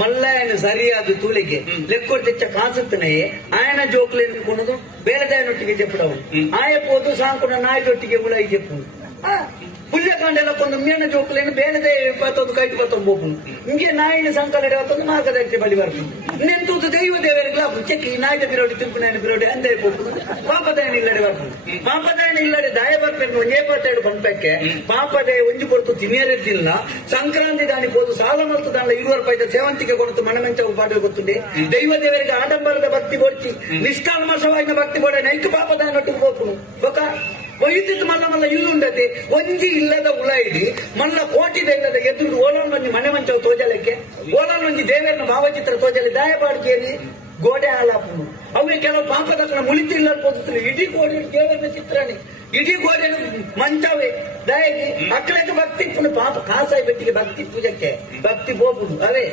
ಮಲ್ಲಾಯನ ಸರಿಯಾದ ತೂಳಿಗೆ ಲೆಕ್ಕೊಟ್ಟು ತೆಚ್ಚ ಕಾಸುತ್ತನೇ ಆಯನ ಜೋಕ್ಲೇನು ಕೊನದು ಬೇಲದಾಯನೊಟ್ಟಿಗೆ ಚೆಪ್ಪಡವು ಆಯಪೋದು ಸಾಂಕುನ ನಾಯದೊಟ್ಟಿಗೆ ಮುಳೈ ಚೆಪ್ಪು ಪುಲ್ಯಕಾಂಡೆಲ್ಲ ಕೊಂದು ಮೇನ ಜೋಕ್ಲೇನು ಬೇಲದೆ ಬತ್ತೊಂದು ಕೈಟ್ ಬತ್ತೊಂದು ಬೋಪುನು ಇಂಗೆ ನಾಯಿನ ಸಂಕಲಡೆ ಬತ್ತೊಂದು ಮಾರ್ಗದರ್ಶಿ ಬಲಿ ಬರ್ಪುನು ನೆಂತೂತು ದೈವ ದೇವರಿಗೆ ಚೆಕ್ಕಿ ನಾಯ್ದ ಬಿರೋಡಿ ತಿರುಪುನಾಯನ ಬಿರೋಡಿ ಅಂದೇ ಬೋಪುನು ಪಾಪದಾಯನ ಇಲ್ಲಡೆ ಬರ್ಪುನು ಪಾಪದಾಯನ ಇಲ್ಲಡೆ ದಾಯ ಬರ್ಪೇನು 72 ಪಂಪಕ್ಕೆ ಪಾಪದಾಯ ಒಂಜಿ ಕೊಡ್ತು ತಿನ್ನೇರದ್ದಿಲ್ಲ ಸಂಕ್ರಾಂತಿ ದಾನಿ ಹೋದು ಸಾಲ ಮತ್ತು ದಾಂಡ 20 ರೂಪಾಯಿ ಸೇವಂತಿಗೆ ಕೊಡ್ತು ಮನಮೆಂಚವು ಪಾಠ ಗೊತ್ತುಂಡೆ ದೈವ ದೇವರಿಗೆ ಆಡಂಬರದ ಭಕ್ತಿ ಕೊಡ್ಚಿ ನಿಷ್ಕಾಲ್ಮಶವಾಗಿನ ಭಕ್ತಿ ಕೊಡ ನೈಕ ಪಾಪದಾಯನೊಟ್ಟಿಗೆ ಬೋಪುನು ಬೊಕ ವೈದ್ಯುತ್ ಮಲ್ಲ ಮಲ್ಲ ಇಲ್ಲುಂಡತೆ ಒಂಜಿ ಇಲ್ಲದ ಉಳ ಇಡಿ ಮಲ್ಲ ಕೋಟಿದ ಇಲ್ಲದ ಎದುರು ಓಲಾನ್ ಮಂಜಿ ಮನೆ ಮಂಚವು ತೋಜಲಕ್ಕೆ ಓಲಾನ್ ಮಂಜಿ ದೇವರನ್ನ ಭಾವಚಿತ್ರ ತೋಜಲಿ ದಾಯಪಾಡಿಕೆಯಲ್ಲಿ ಗೋಡೆ ಹಾಲಾಪುನು ಅವ್ರಿಗೆ ಕೆಲವು ಪಾಪದ ಮುಳಿತಿಲ್ಲ ಪೋದಿಸ್ತಾರೆ ಇಡೀ ಗೋಡೆ ದೇವರನ್ನ ಚಿತ್ರನೇ ಇಡೀ ಗೋಡೆ ಮಂಚವೇ ದಯಗೆ ಅಕ್ಕಳಕ್ಕೆ ಭಕ್ತಿ ಪುನು ಪಾಪ ಕಾಸಾಯಿ ಬೆಟ್ಟಿಗೆ ಭಕ್ತಿ ಪೂಜಕ್ಕೆ ಭಕ್ತಿ ಬೋಪುದು ಅವೇ